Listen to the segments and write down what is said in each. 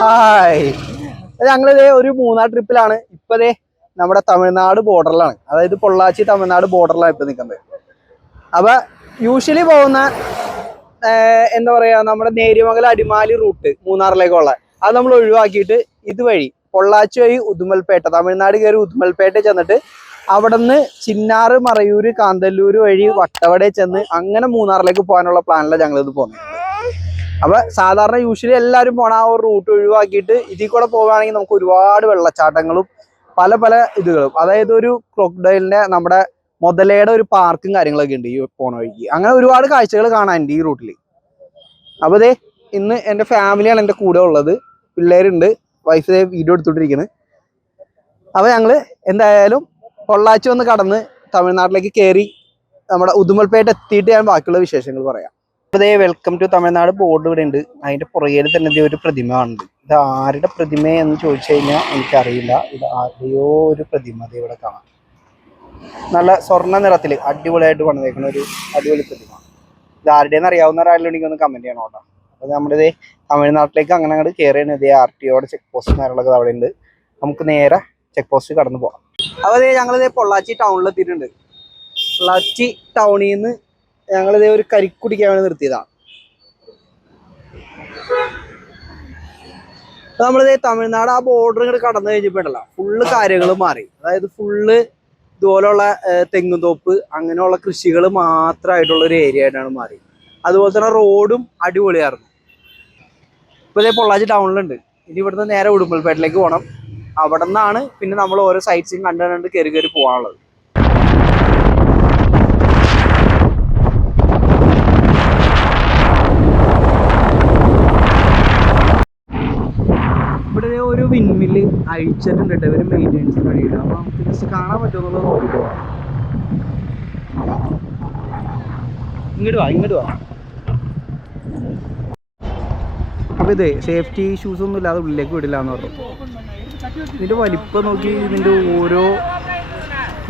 Hi, ഞങ്ങളിതേ ഒരു മൂന്നാർ ട്രിപ്പിലാണ്. ഇപ്പതേ നമ്മുടെ തമിഴ്നാട് ബോർഡറിലാണ്, അതായത് പൊള്ളാച്ചി തമിഴ്നാട് ബോർഡറിലാണ് ഇപ്പൊ നിൽക്കുന്നത്. അപ്പൊ യൂഷ്വലി പോകുന്ന എന്താ പറയാ, നമ്മുടെ നേര്യമംഗലം അടിമാലി റൂട്ട് മൂന്നാറിലേക്കുള്ള അത് നമ്മൾ ഒഴിവാക്കിയിട്ട് ഇതുവഴി പൊള്ളാച്ചി വഴി ഉദുമൽപേട്ട, തമിഴ്നാട് കയറി ഉദുമൽപേട്ട ചെന്നിട്ട് അവിടെ നിന്ന് ചിന്നാറ്, മറയൂര്, കാന്തല്ലൂര് വഴി വട്ടവട ചെന്ന് അങ്ങനെ മൂന്നാറിലേക്ക് പോകാനുള്ള പ്ലാനിലാണ് ഞങ്ങളിത് പോകുന്നത്. അപ്പൊ സാധാരണ യൂഷ്വലി എല്ലാവരും പോണ ആ ഒരു റൂട്ട് ഒഴിവാക്കിയിട്ട് ഇതിൽ കൂടെ പോവുകയാണെങ്കിൽ നമുക്ക് ഒരുപാട് വെള്ളച്ചാട്ടങ്ങളും പല പല ഇതുകളും, അതായത് ഒരു ക്രൊക്കഡൈലിന്റെ നമ്മുടെ മുതലയുടെ ഒരു പാർക്കും കാര്യങ്ങളൊക്കെ ഉണ്ട് ഈ പോണ വഴിക്ക്. അങ്ങനെ ഒരുപാട് കാഴ്ചകൾ കാണാനുണ്ട് ഈ റൂട്ടിൽ. അപ്പൊ ദേ ഇന്ന് എൻ്റെ ഫാമിലിയാണ് എൻ്റെ കൂടെ ഉള്ളത്, പിള്ളേരുണ്ട്, വൈഫ് വീഡിയോ എടുത്തോണ്ടിരിക്കുന്നത്. അപ്പൊ ഞങ്ങള് എന്തായാലും പൊള്ളാച്ചി ഒന്ന് കടന്ന് തമിഴ്നാട്ടിലേക്ക് കയറി നമ്മുടെ ഉദുമൽപേട്ട എത്തിയിട്ട് ഞാൻ ബാക്കിയുള്ള വിശേഷങ്ങൾ പറയാം. അതേ വെൽക്കം ടു തമിഴ്നാട് ബോർഡ് ഇവിടെ ഉണ്ട്. അതിന്റെ പുറകിൽ തന്നെ ഒരു പ്രതിമ കാണുന്നുണ്ട്. ഇത് ആരുടെ പ്രതിമ എന്ന് ചോദിച്ചു കഴിഞ്ഞാൽ എനിക്കറിയില്ല. ഇത് ആരുടെയോ ഒരു പ്രതിമ അത് ഇവിടെ കാണാം. നല്ല സ്വർണ്ണ നിറത്തിൽ അടിപൊളിയായിട്ട് പണിതേക്കുന്ന ഒരു അടിപൊളി പ്രതിമ. ഇത് ആരുടെയെന്ന് അറിയാവുന്നവരായാലും ഒന്ന് കമന്റ് ചെയ്യണം കേട്ടോ. അപ്പോൾ നമ്മുടെ ഇതേ തമിഴ്നാട്ടിലേക്ക് അങ്ങനെ അങ്ങോട്ട് കയറിയാണ്. ഇതേ RTOയുടെ ചെക്ക് പോസ്റ്റ് കാര്യങ്ങളൊക്കെ അവിടെ ഉണ്ട്. നമുക്ക് നേരെ ചെക്ക് പോസ്റ്റ് കടന്നു പോകാം. അപ്പോൾ അതേ ഞങ്ങളിതേ പൊള്ളാച്ചി ടൗണിലെത്തിയിട്ടുണ്ട്. പൊള്ളാച്ചി ടൗണിൽ നിന്ന് ഞങ്ങളിതേ ഒരു കരിക്കുടിക്കാൻ വേണ്ടി നിർത്തിയതാണ്. അപ്പൊ നമ്മളിതേ തമിഴ്നാട് ആ ബോർഡർ ഇങ്ങോട്ട് കടന്നു കഴിഞ്ഞപ്പോഴല്ല ഫുള്ള് കാര്യങ്ങൾ മാറി. അതായത് ഫുള്ള് ഇതുപോലുള്ള തെങ്ങുംതോപ്പ് അങ്ങനെയുള്ള കൃഷികൾ മാത്രമായിട്ടുള്ള ഒരു ഏരിയ ആയിട്ടാണ് മാറി. അതുപോലെ തന്നെ റോഡും അടിപൊളിയായിരുന്നു. ഇപ്പൊ ഇതേ പൊള്ളാച്ചി ടൗണിലുണ്ട്. ഇനി ഇവിടുന്ന് നേരെ ഉടുമ്പൽപേട്ടിലേക്ക് പോകണം. അവിടെ നിന്നാണ് പിന്നെ നമ്മൾ ഓരോ സൈറ്റ്സും കണ്ട് കയറി കയറി പോകാനുള്ളത്. ഇവിടെ ഒരു വിൻമില്ല് അഴിച്ചിട്ടുണ്ട് കേട്ടോ, ഇവര് മെയിൻ്റെനൻസിന് വേണ്ടിയിട്ട്. അപ്പൊ നമുക്ക് ജസ്റ്റ് കാണാൻ പറ്റുമെന്നുള്ളത് നോക്കിയിട്ട് പോവാം. ഇങ്ങോട്ട് വാ. അപ്പൊ ഇതേ സേഫ്റ്റി ഇഷ്യൂസ് ഒന്നും ഇല്ലാതെ ഉള്ളിലേക്ക് വിടില്ല എന്ന് പറഞ്ഞു. ഇതിന്റെ വലിപ്പം നോക്കി, ഇതിന്റെ ഓരോ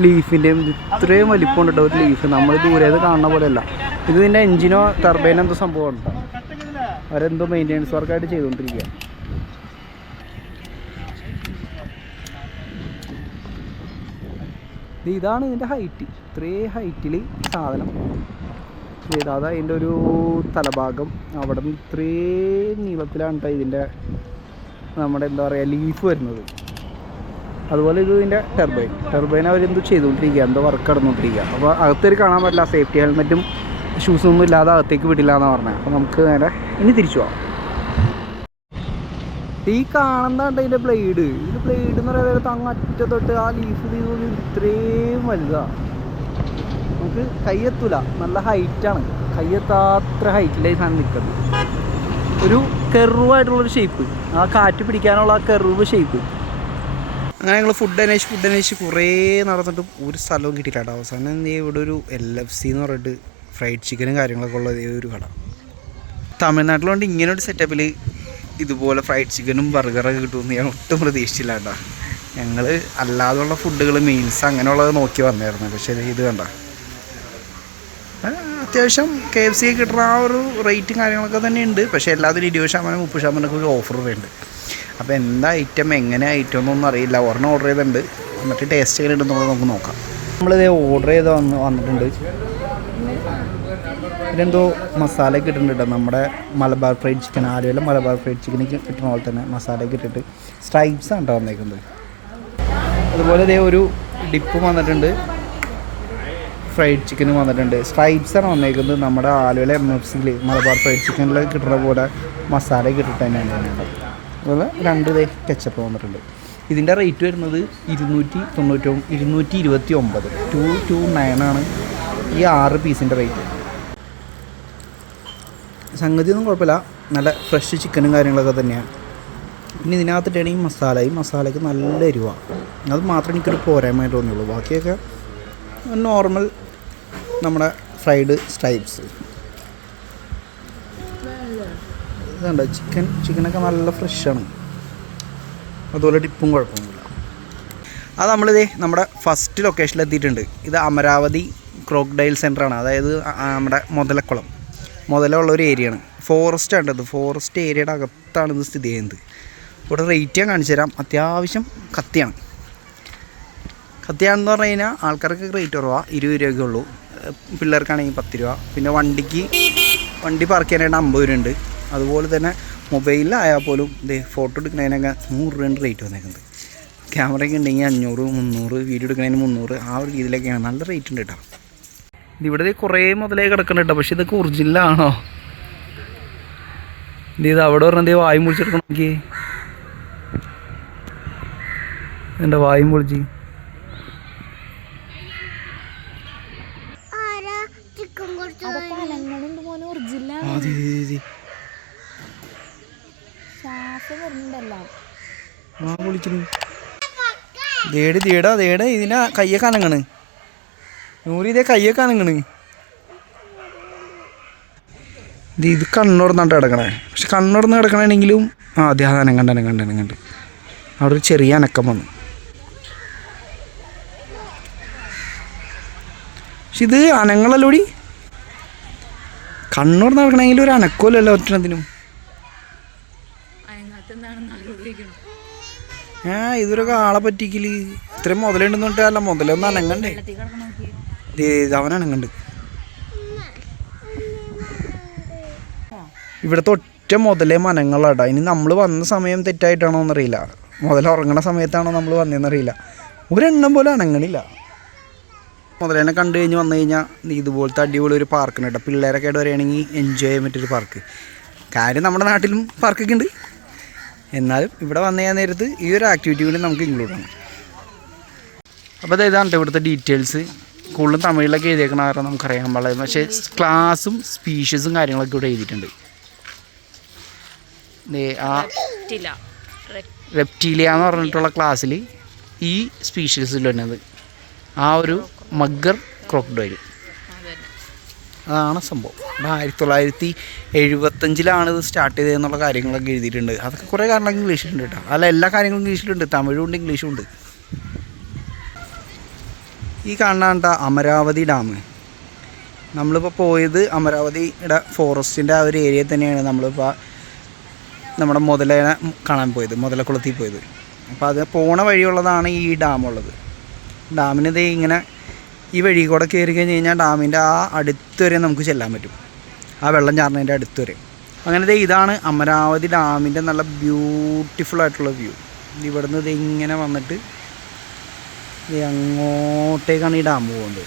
ലീഫിന്റെയും ഇത്രയും വലിപ്പം ഉണ്ട് കേട്ടോ. ഒരു ലീഫ് നമ്മൾ ദൂരേത് കാണുന്ന പോലെയല്ല. ഇത് ഇതിന്റെ എഞ്ചിനോ ടർബൈനോ എന്തോ സംഭവം ഉണ്ടോ, അവരെന്തോ മെയിൻ്റെനൻസ് വർക്കായിട്ട് ചെയ്തുകൊണ്ടിരിക്കുക. ഇതാണ് ഇതിൻ്റെ ഹൈറ്റ്. ഇത്രയും ഹൈറ്റിൽ സാധനം അതാ അതിൻ്റെ ഒരു തലഭാഗം. അവിടെ നിന്ന് ഇത്രയും നീളത്തിലാണ് കേട്ടോ ഇതിൻ്റെ നമ്മുടെ എന്താ പറയുക ലീഫ് വരുന്നത്. അതുപോലെ ഇത് ഇതിൻ്റെ ടർബൈൻ അവരെന്തോ ചെയ്തുകൊണ്ടിരിക്കുക, എന്തോ വർക്ക് നടന്നുകൊണ്ടിരിക്കുക. അപ്പോൾ അകത്തേക്ക് കാണാൻ പറ്റില്ല, സേഫ്റ്റി ഹെൽമെറ്റും ഷൂസൊന്നും ഇല്ലാതെ അകത്തേക്ക് വിടില്ല എന്നാണ് പറഞ്ഞത്. അപ്പോൾ നമുക്ക് നേരെ ഇനി തിരിച്ചു പോകാം. ഈ കാണുന്നതാണ് ഇതിൻ്റെ ബ്ലേഡ്. ഇതിൻ്റെ ബ്ലേഡ് എന്ന് പറയുന്നത് അങ്ങറ്റ തൊട്ട് ആ ലീഫ് ചെയ്ത് ഇത്രയും വലുതാണ്. നമുക്ക് കയ്യെത്തൂല, നല്ല ഹൈറ്റാണ്. കയ്യെത്താത്ര ഹൈറ്റിലായി സാധനം നിൽക്കുന്നത്. ഒരു കെർവായിട്ടുള്ളൊരു ഷേപ്പ്, ആ കാറ്റ് പിടിക്കാനുള്ള ആ കെർവ് ഷേപ്പ്. അങ്ങനെ ഞങ്ങൾ ഫുഡ് അന്വേഷിച്ച് കുറേ നടന്നിട്ടും ഒരു സ്ഥലവും കിട്ടിയില്ല കേട്ടോ. അവസാനം ഇവിടെ ഒരു LFC എന്ന് പറഞ്ഞിട്ട് ഫ്രൈഡ് ചിക്കനും കാര്യങ്ങളൊക്കെ ഉള്ള ഒരു കട. തമിഴ്നാട്ടിലുണ്ട് ഇങ്ങനെ ഒരു സെറ്റപ്പിൽ ഇതുപോലെ ഫ്രൈഡ് ചിക്കനും ബർഗറൊക്കെ കിട്ടുമെന്ന് ഞാൻ ഒട്ടും പ്രതീക്ഷിച്ചില്ല കേട്ടോ. ഞങ്ങൾ അല്ലാതുള്ള ഫുഡുകൾ മീൽസ് അങ്ങനെയുള്ളത് നോക്കി വന്നായിരുന്നു. പക്ഷേ ഇത് കണ്ട അത്യാവശ്യം KFC കിട്ടുന്ന ആ ഒരു റേറ്റും കാര്യങ്ങളൊക്കെ തന്നെ ഉണ്ട്. പക്ഷേ എല്ലാത്തിനും 20% 30% ഓഫർ ഉണ്ട്. അപ്പോൾ എന്താ ഐറ്റം എങ്ങനെ ഐറ്റം എന്നൊന്നും അറിയില്ല. ഒരെണ്ണം ഓർഡർ ചെയ്തിട്ടുണ്ട്, എന്നിട്ട് ടേസ്റ്റ് എങ്ങനെ ഉണ്ടെന്നുള്ളത് നമുക്ക് നോക്കാം. നമ്മളിത് ഓർഡർ ചെയ്ത് വന്നിട്ടുണ്ട്. ഇതെന്തോ മസാലയൊക്കെ ഇട്ടിട്ടുണ്ട് കേട്ടോ. നമ്മുടെ മലബാർ ഫ്രൈഡ് ചിക്കൻ, ആലുവയിലെ മലബാർ ഫ്രൈഡ് ചിക്കനൊക്കെ കിട്ടുന്ന പോലെ തന്നെ മസാലയൊക്കെ ഇട്ടിട്ട് സ്ട്രൈപ്സാണ് കേട്ടോ വന്നേക്കുന്നത്. അതുപോലെ ഇതേ ഒരു ഡിപ്പും വന്നിട്ടുണ്ട്, ഫ്രൈഡ് ചിക്കനും വന്നിട്ടുണ്ട്. സ്ട്രൈപ്സാണ് വന്നേക്കുന്നത്. നമ്മുടെ ആലുവയിലെ MFCയിൽ മലബാർ ഫ്രൈഡ് ചിക്കനിലൊക്കെ കിട്ടുന്ന പോലെ മസാലയൊക്കെ ഇട്ടിട്ട് തന്നെയാണ് വന്നത്. അതുപോലെ 2 കെച്ചപ്പ് വന്നിട്ടുണ്ട്. ഇതിൻ്റെ റേറ്റ് വരുന്നത് 229 229 ഈ 6 പീസിൻ്റെ റേറ്റ്. സംഗതിയൊന്നും കുഴപ്പമില്ല, നല്ല ഫ്രഷ് ചിക്കനും കാര്യങ്ങളൊക്കെ തന്നെയാണ്. പിന്നെ ഇതിനകത്തിട്ടാണ് ഈ മസാലയ്ക്ക് നല്ല എരിവാണ്. അത് മാത്രമേ എനിക്കൊരു പോരായ്മയായിട്ട് തോന്നിയുള്ളൂ. ബാക്കിയൊക്കെ നോർമൽ നമ്മുടെ ഫ്രൈഡ് സ്ട്രൈപ്സ്. ഇതുണ്ട് ചിക്കനൊക്കെ നല്ല ഫ്രഷാണ്. അതുപോലെ ടിപ്പും കുഴപ്പമൊന്നുമില്ല. അത് നമ്മളിതേ നമ്മുടെ ഫസ്റ്റ് ലൊക്കേഷനിൽ എത്തിയിട്ടുണ്ട്. ഇത് അമരാവതി ക്രോക്കഡൈൽ സെൻ്ററാണ്. അതായത് നമ്മുടെ മുതലുള്ള ഒരു ഏരിയയാണ്. ഫോറസ്റ്റ് ആണ് ഇത്. ഫോറസ്റ്റ് ഏരിയയുടെ അകത്താണ് ഇത് സ്ഥിതി ചെയ്യുന്നത്. ഇവിടെ റേറ്റ് ഞാൻ കാണിച്ചു തരാം. അത്യാവശ്യം കത്തിയാണ്. കത്തിയാണെന്ന് പറഞ്ഞു കഴിഞ്ഞാൽ ആൾക്കാർക്ക് റേറ്റ് കുറവാണ്, 20 രൂപയൊക്കെ ഉള്ളൂ. പിള്ളേർക്കാണെങ്കിൽ 10 രൂപ. പിന്നെ വണ്ടി പാർക്ക് ചെയ്യാനായിട്ട് 50 രൂപ ഉണ്ട്. അതുപോലെ തന്നെ മൊബൈലിലായാൽ പോലും ഫോട്ടോ എടുക്കുന്നതിനൊക്കെ 100 രൂപയാണ് റേറ്റ് വന്നേക്കുന്നത്. ക്യാമറയൊക്കെ ഉണ്ടെങ്കിൽ 500, 300, വീഡിയോ എടുക്കുന്നതിന് 300, ആ ഒരു രീതിയിലൊക്കെയാണ്. നല്ല റേറ്റ് ഉണ്ട് കേട്ടോ. ഇതിവിടെ കുറേ മുതലേ കിടക്കുന്നുണ്ട് കേട്ടോ. പക്ഷേ ഇതൊക്കെ ഒറിജിനലാണോ? ഇത് അവിടെ പറഞ്ഞ വായും പൊളിച്ചെടുക്കണം. നോക്കി എൻ്റെ വായും പൊളിച്ച്. ഇതിനാ കയ്യൊക്കെ അനങ്ങണ്. നൂറിതേ കയ്യൊക്കെ അനങ്ങണ്. ഇത് കണ്ണുറന്നിട്ട് കിടക്കണേ. പക്ഷെ കണ്ണുറന്ന് കിടക്കണമെങ്കിലും അതെ അത് അനങ്ങണ്ട്. അവിടെ ഒരു ചെറിയ അനക്കം വന്നു. പക്ഷെ ഇത് അനങ്ങളല്ലോടി. കണ്ണുറന്ന് കിടക്കണമെങ്കിൽ ഒരു അനക്കമല്ലല്ലോ ഒറ്റത്തിനും. ഇതൊരൊക്കെ ആളെ പറ്റിക്കല്. ഇത്രയും മുതലുണ്ടെന്ന് പറഞ്ഞിട്ടല്ല, മുതലൊന്നും അനങ്ങണ്ടേ. അവൻ അനങ്ങണ്ട്. ഇവിടുത്തെ ഒറ്റ മുതലേ മനങ്ങളാട്ടാ. ഇനി നമ്മൾ വന്ന സമയം തെറ്റായിട്ടാണോ എന്നറിയില്ല, മുതൽ ഉറങ്ങണ സമയത്താണോ നമ്മൾ വന്നതെന്നറിയില്ല. ഒരെണ്ണം പോലെ അനങ്ങണില്ല. മുതലേനെ കണ്ടു കഴിഞ്ഞ് വന്നു കഴിഞ്ഞാൽ ഇതുപോലത്തെ അടിപൊളി ഒരു പാർക്കുണ്ട് കേട്ടോ. പിള്ളേരൊക്കെ ആയിട്ട് വരികയാണെങ്കിൽ എൻജോയ് ചെയ്യാൻ പറ്റിയൊരു പാർക്ക്. കാര്യം നമ്മുടെ നാട്ടിലും പാർക്കൊക്കെ ഉണ്ട്, എന്നാലും ഇവിടെ വന്നു കഴിഞ്ഞാൽ നേരത്ത് ഈ ഒരു ആക്ടിവിറ്റി കൂടി നമുക്ക് ഇൻക്ലൂഡ് ആണ്. അപ്പോൾ ഇതാണ് ഇവിടുത്തെ ഡീറ്റെയിൽസ്. കൂടുതലും തമിഴിലൊക്കെ എഴുതിയേക്കണ കാരണം നമുക്കറിയാൻ പാടില്ല. പക്ഷേ ക്ലാസ്സും സ്പീഷ്യസും കാര്യങ്ങളൊക്കെ ഇവിടെ എഴുതിയിട്ടുണ്ട്. ആ റെപ്റ്റീലിയ എന്ന് പറഞ്ഞിട്ടുള്ള ക്ലാസ്സിൽ ഈ സ്പീഷ്യസിൽ വരുന്നത് ആ ഒരു മഗ്ഗർ ക്രോക്കഡൈൽ. അതാണ് സംഭവം. 1975 ഇത് സ്റ്റാർട്ട് ചെയ്തതെന്നുള്ള കാര്യങ്ങളൊക്കെ എഴുതിയിട്ടുണ്ട്. അതൊക്കെ കുറേ കാരണങ്ങൾ ഇംഗ്ലീഷിലുണ്ട് കേട്ടോ. അല്ല, എല്ലാ കാര്യങ്ങളും ഇംഗ്ലീഷിലുണ്ട്, തമിഴും ഉണ്ട് ഇംഗ്ലീഷും ഉണ്ട്. ഈ കാണാണ്ട അമരാവതി ഡാം. നമ്മളിപ്പോൾ പോയത് അമരാവതിയുടെ ഫോറസ്റ്റിൻ്റെ ആ ഒരു ഏരിയയിൽ തന്നെയാണ് നമ്മളിപ്പോൾ നമ്മുടെ മുതലേനെ കാണാൻ പോയത്, മുതലക്കുളത്തിൽ പോയത്. അപ്പോൾ അത് പോണ വഴിയുള്ളതാണ് ഈ ഡാമുള്ളത്. ഡാമിന് ഇങ്ങനെ ഈ വഴി കൂടെ കയറി കഴിഞ്ഞ് കഴിഞ്ഞാൽ ഡാമിൻ്റെ ആ അടുത്ത് വരെ നമുക്ക് ചെല്ലാൻ പറ്റും, ആ വെള്ളം ചാർന്നതിൻ്റെ അടുത്ത് വരെ. അങ്ങനെ ഇതാണ് അമരാവതി ഡാമിൻ്റെ നല്ല ബ്യൂട്ടിഫുൾ ആയിട്ടുള്ള വ്യൂ. ഇവിടുന്ന് ഇങ്ങനെ വന്നിട്ട് അങ്ങോട്ടേക്കാണ് ഈ ഡാം പോകുന്നത്.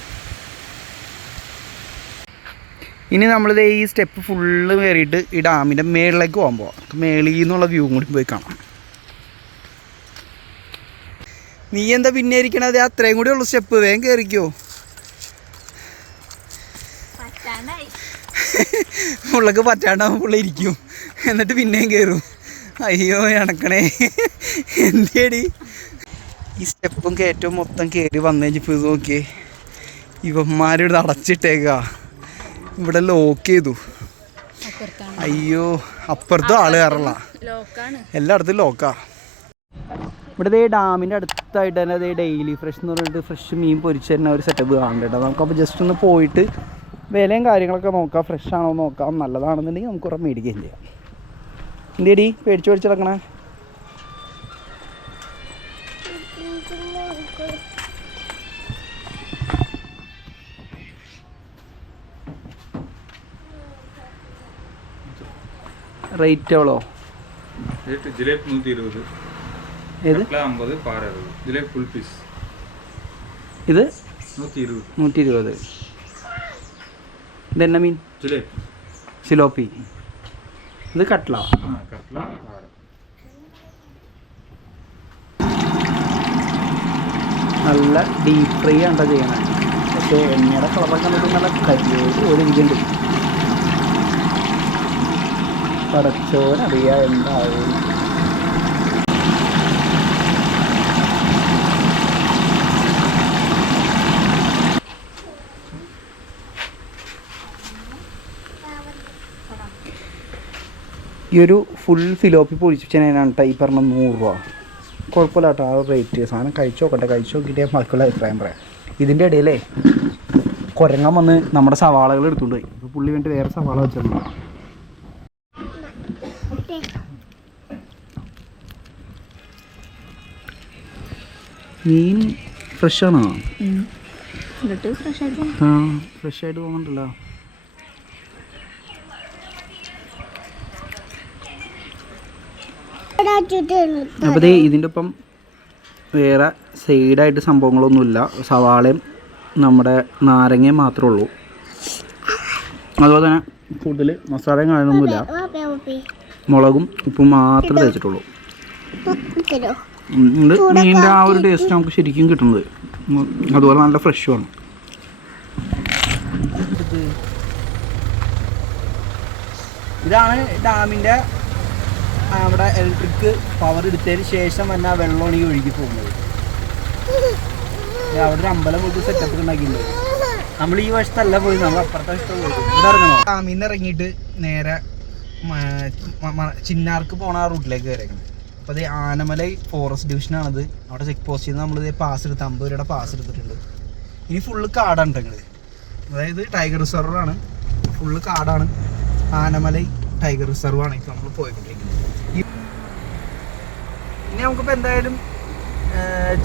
ഇനി നമ്മളിത് ഈ സ്റ്റെപ്പ് ഫുള്ള് കയറിയിട്ട് ഈ ഡാമിൻ്റെ മേളിലേക്ക് പോകാൻ പോവാം. മേളിൽ നിന്നുള്ള വ്യൂ കൂടി പോയി കാണാം. നീ എന്താ പിന്നെ ഇരിക്കണത്? അത്രയും കൂടി ഉള്ളു സ്റ്റെപ്പ്, വേഗം കയറിക്കോ. പുള്ളക്ക് പറ്റാണ്ടാവും, പുള്ള ഇരിക്കും, എന്നിട്ട് പിന്നെയും കയറും. അയ്യോ ഇണക്കണേ, എന്തേടി. ഈ സ്റ്റെപ്പും കയറ്റവും മൊത്തം കയറി വന്നു കഴിഞ്ഞപ്പോൾ ഇത് നോക്കിയേ, ഇവന്മാരിവിടെ അടച്ചിട്ടേക്കാ. ഇവിടെ ലോക്ക് ചെയ്തു. അയ്യോ, അപ്പുറത്തും ആള് കയറല, എല്ലായിടത്തും ലോക്കാ. ഇവിടെ ഡാമിൻ്റെ അടുത്തായിട്ട് തന്നെ ഡെയിലി ഫ്രഷ് എന്ന് പറഞ്ഞിട്ട് ഫ്രഷ് മീൻ പൊരിച്ച് തന്നെ ഒരു സെറ്റപ്പ് കാണുന്നുണ്ട്. നമുക്കപ്പോൾ ജസ്റ്റ് ഒന്ന് പോയിട്ട് വിലയും കാര്യങ്ങളൊക്കെ നോക്കാം, ഫ്രഷ് ആണോ നോക്കാം. നല്ലതാണെന്നുണ്ടെങ്കിൽ നമുക്ക് കുറേ മേടിക്കുകയും ചെയ്യാം. എന്തേടി പേടിച്ച് പേടിച്ചിടക്കണേ? റേറ്റ് എവ്വളോ? ജിലേബി 120. ഏത് 50 പാര ജിലേബി ഫുൾ പീസ്. ഇത് 120. 120. ഇതെന്നാ മീൻ? ജിലേബി സിലോപ്പി. ഇത് കട്ട്ല. കട്ട്ല പാര. നല്ല ഡീപ്പ് ഫ്രൈ ആണ്ടോ ചെയ്യണേ. പക്ഷേ എണ്ണയുടെ കളറൊക്കെ കണ്ടിട്ട് നല്ല കരിയോട് പോലെ ഇരിക്കുന്നുണ്ട്. പടച്ചോനറിയാം എന്താവും. ഈ ഒരു ഫുൾ ഫിലോപ്പി പൊരിച്ചതിനാണ് കേട്ടോ ഈ പറഞ്ഞ 100 രൂപ. കുഴപ്പമില്ല കേട്ടോ ആ റേറ്റ്. സാധനം കഴിച്ചു നോക്കട്ടെ, കഴിച്ചു നോക്കിയിട്ട് ബാക്കിയുള്ള അഭിപ്രായം പറയാം. ഇതിൻ്റെ ഇടയിലേ കുരങ്ങൻ വന്ന് നമ്മുടെ സവാളകൾ എടുത്തുകൊണ്ട് പോയി. ഇപ്പോൾ പുള്ളി വേണ്ടി വേറെ സവാള വെച്ചിട്ടുണ്ട്. മീൻ ഫ്രഷാണോ? ഫ്രഷ് ആ ഫ്രഷായിട്ട് പോകുന്നുണ്ടല്ലോ. അപ്പോൾ ദേ ഇതിൻ്റെ ഒപ്പം വേറെ സൈഡായിട്ട് സംഭവങ്ങളൊന്നുമില്ല. സവാളയും നമ്മുടെ നാരങ്ങയും മാത്രമേ ഉള്ളൂ. അതുപോലെ തന്നെ കൂടുതൽ മസാലയും കാണുന്നൊന്നുമില്ല. മുളകും ഉപ്പും മാത്രമേ തേച്ചിട്ടുള്ളൂ. ഇത് മീനിൻ്റെ ആ ഒരു ടേസ്റ്റ് നമുക്ക് ശരിക്കും കിട്ടുന്നത്. അതുപോലെ നല്ല ഫ്രഷുമാണ്. ഇതാണ് ഡാമിൻ്റെ അവിടെ ഇലക്ട്രിക് പവർ എടുത്തതിന് ശേഷം തന്നെ ആ വെള്ളമാണ് ഈ ഒഴുകി പോകുന്നത്. അവിടെ ഒരു അമ്പലം പോയിട്ട് സെറ്റപ്പ് ഉണ്ടാക്കിയിട്ടുണ്ട്. നമ്മൾ ഈ വശത്തല്ല പോയി, നമ്മൾ അപ്പുറത്തെ വശത്ത് പോയി. ഇവിടെ ഇറങ്ങണോ? ഡാമിൽ നിന്ന് ഇറങ്ങിയിട്ട് നേരെ ചിന്നാർക്ക് പോണ ആ റൂട്ടിലേക്ക് കയറിയേക്കണം. അപ്പോൾ അത് ആനമലൈ ഫോറസ്റ്റ് ഡിവിഷനാണത്. അവിടെ ചെക്ക് പോസ്റ്റിൽ നിന്ന് നമ്മൾ പാസ് എടുത്ത് 50 രൂപയുടെ പാസ് എടുത്തിട്ടുണ്ട്. ഇനി ഫുള്ള് കാടാണ് നിങ്ങൾ, അതായത് ടൈഗർ റിസർവാണ്. ഫുള്ള് കാടാണ്. ആനമലൈ ടൈഗർ റിസർവാണ് ഇപ്പോൾ നമ്മൾ പോയിക്കൊണ്ടിരിക്കുന്നത്. ഇനി നമുക്കിപ്പോൾ എന്തായാലും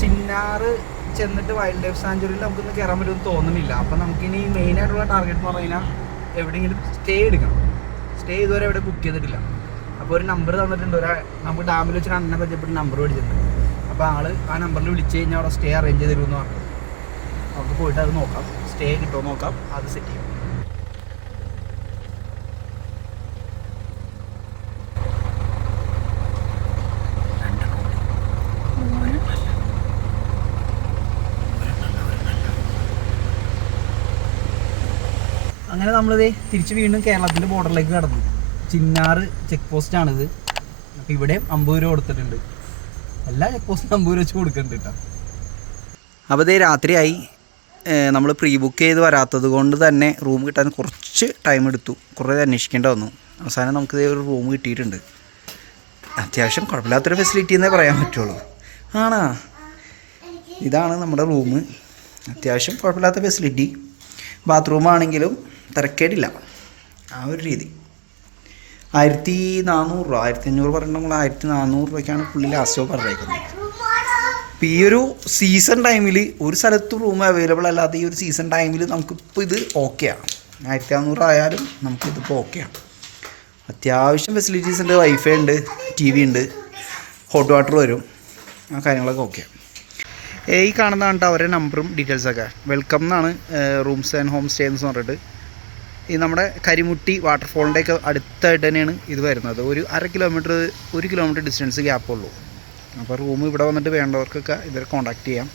ചിന്നാറ് ചെന്നിട്ട് വൈൽഡ് ലൈഫ് സാഞ്ചുറിയിൽ നമുക്കൊന്ന് കയറാൻ പറ്റുമെന്ന് തോന്നുന്നില്ല. അപ്പം നമുക്കിനി മെയിനായിട്ടുള്ള ടാർഗറ്റ് എന്ന് പറഞ്ഞു കഴിഞ്ഞാൽ എവിടെയെങ്കിലും സ്റ്റേ എടുക്കണം. സ്റ്റേ ഇതുവരെ എവിടെ ബുക്ക് ചെയ്തിട്ടില്ല. അപ്പോൾ ഒരു നമ്പർ തന്നിട്ടുണ്ട്. നമുക്ക് ഡാമിൽ വെച്ചൊരു അണ്ണനെ പറ്റിയപ്പോൾ നമ്പർ മേടിച്ചിട്ടുണ്ട്. അപ്പോൾ ആ നമ്പറിൽ വിളിച്ച് കഴിഞ്ഞാൽ അവിടെ സ്റ്റേ അറേഞ്ച് ചെയ്ത് തരുമെന്ന് പറഞ്ഞു. നമുക്ക് പോയിട്ട് അത് നോക്കാം, സ്റ്റേ കിട്ടുമോ നോക്കാം, അത് സെറ്റ് ചെയ്യാം. അങ്ങനെ നമ്മളിത് തിരിച്ച് വീണ്ടും കേരളത്തിൻ്റെ ബോർഡറിലേക്ക് കടന്നു. ചിന്നാറ് ചെക്ക് പോസ്റ്റാണിത്. അപ്പോൾ ഇവിടെയും 50 രൂപ കൊടുത്തിട്ടുണ്ട്. എല്ലാ ചെക്ക് പോസ്റ്റിനും 50 രൂപ വെച്ച് കൊടുക്കുന്നുണ്ട് കേട്ടോ. അപ്പോൾ ഇതേ രാത്രിയായി. നമ്മൾ പ്രീ ബുക്ക് ചെയ്ത് വരാത്തത് കൊണ്ട് തന്നെ റൂം കിട്ടാൻ കുറച്ച് ടൈം എടുത്തു. കുറേ അന്വേഷിക്കേണ്ട വന്നു. അവസാനം നമുക്കിതേ ഒരു റൂം കിട്ടിയിട്ടുണ്ട്. അത്യാവശ്യം കുഴപ്പമില്ലാത്തൊരു ഫെസിലിറ്റി എന്നേ പറയാൻ പറ്റുള്ളൂ. ആണോ? ഇതാണ് നമ്മുടെ റൂം. അത്യാവശ്യം കുഴപ്പമില്ലാത്ത ഫെസിലിറ്റി. ബാത്റൂമാണെങ്കിലും തിരക്കേടില്ല. ആ ഒരു രീതി. 1400 രൂപ, 1500 പറഞ്ഞിട്ട് നമ്മൾ 1400 രൂപയ്ക്കാണ് പുള്ളി ലാസ്റ്റ് പറഞ്ഞേക്കുന്നത്. അപ്പോൾ ഈ ഒരു സീസൺ ടൈമിൽ ഒരു സ്ഥലത്ത് റൂം അവൈലബിൾ അല്ലാത്ത ഈ ഒരു സീസൺ ടൈമിൽ നമുക്കിപ്പോൾ ഇത് ഓക്കെയാണ്. 1500 ആയാലും നമുക്കിതിപ്പോൾ ഓക്കെയാണ്. അത്യാവശ്യം ഫെസിലിറ്റീസ് ഉണ്ട്. വൈഫൈ ഉണ്ട്, TV ഉണ്ട്, ഹോട്ട് വാട്ടർ വരും. ആ കാര്യങ്ങളൊക്കെ ഓക്കെയാണ്. ഈ കാണുന്നതാണ് അവരുടെ നമ്പറും ഡീറ്റെയിൽസൊക്കെ. വെൽക്കം എന്നാണ് റൂംസ് ആൻഡ് ഹോം സ്റ്റേ എന്ന് പറഞ്ഞിട്ട്. ഈ നമ്മുടെ കരിമുട്ടി വാട്ടർഫോളിൻ്റെയൊക്കെ അടുത്തായിട്ട് തന്നെയാണ് ഇത് വരുന്നത്. ഒരു 1 കിലോമീറ്റർ ഡിസ്റ്റൻസ് ഗ്യാപ്പുള്ളൂ. അപ്പോൾ റൂം ഇവിടെ വന്നിട്ട് വേണ്ടവർക്കൊക്കെ ഇവരെ കോൺടാക്റ്റ് ചെയ്യാം.